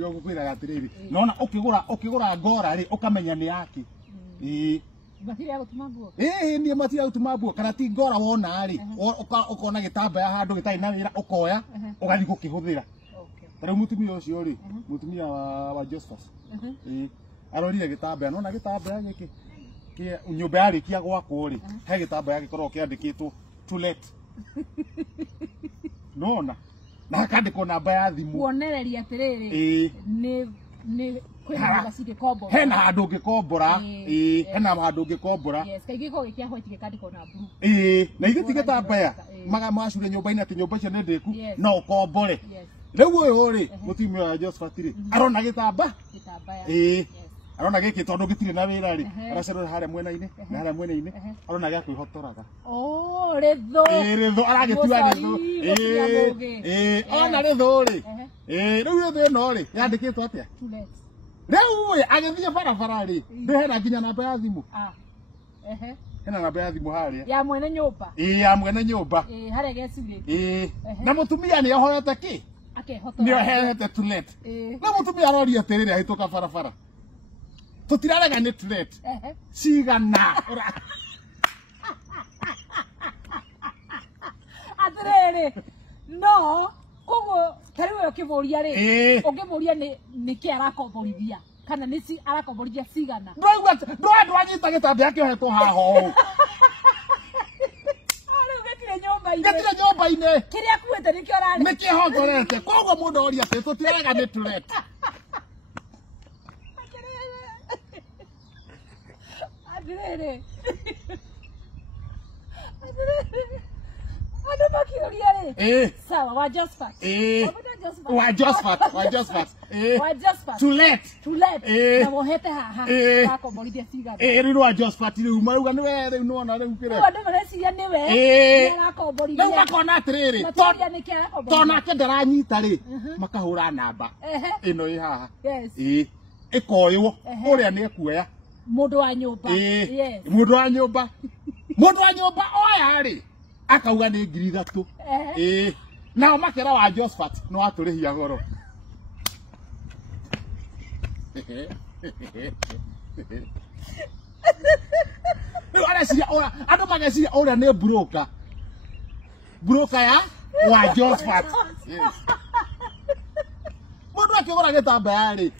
Yo gukwira gatiriri. Nona ukigura ngora ri ukamenya ni yaki. Matiri ya gutuma nguo. Ni matiri ya gutuma nguo kana ti ngora wona ri ukona gitambaya handu gitai na wira ukoya ugathi gukihuthira. Tara mutumia ucio ri mutumia wa Justus. Arorire gitambaya nona gitambaya giki nyumba yarikia gwakwo ri he gitambaya gikorwo kiandikitwo to let. Nona na kandiko namba ya thimu kuonereria atiriri ni kwina cingikombora hena handu ngikombora hena handu ngikombora yes kaigi ko gikia white gikandiko na blue na igitige tambaya macure nyumba-ini ati nyumba icio ni ndiku no ukombore riu uyu ri mutumia wa Josephat ri arona gitambaya arona giki tondu gitire na wira ri aracerora hare mwena-ini na hare mwena-ini arona gya kwihotoraga ritho ritho aragitua ritho ona ritho ri riu ritho ino ri yandikitwo atia riu agithie barabara ri ndihera nginya namba ya thimu hena namba ya thimu haria ya mwene nyumba ya mwene nyumba haria gecuri na mutumia ni ahoete ki akehota ni ahoete to let na mutumia aroria atiriri ahituka barabara tutirarega ni to let cigana atiriri no kogo tariwe ukivoria ri ukivoria ni ki arakomborithia kana ni si arakomborithia cigana ndo anyita gitambaya kiohetwo haho getire nyumba-ini kiria kuete nikio rari nikihongorete koguo mundu oria ati tutirarega ni to let atiriri ando makiuria ri sawa wa Josephat wa Josephat to let na wohete haha akomborithia cigana riru wa Josephat riu mauga ni we riu nona riu kire ando mareciria ni we arakomborithia na makona atiriri tonake ndaranyita ri makahura namba ino i haha ikoywo uria ni ekuoya mundu wa nyumba mundu wa nyumba oya ri akauga ni 3,000 nao makera wa Josephat no aturihia goro andu mageciria uria ni broker ya wa Josephat mundu akigura gitambaya ri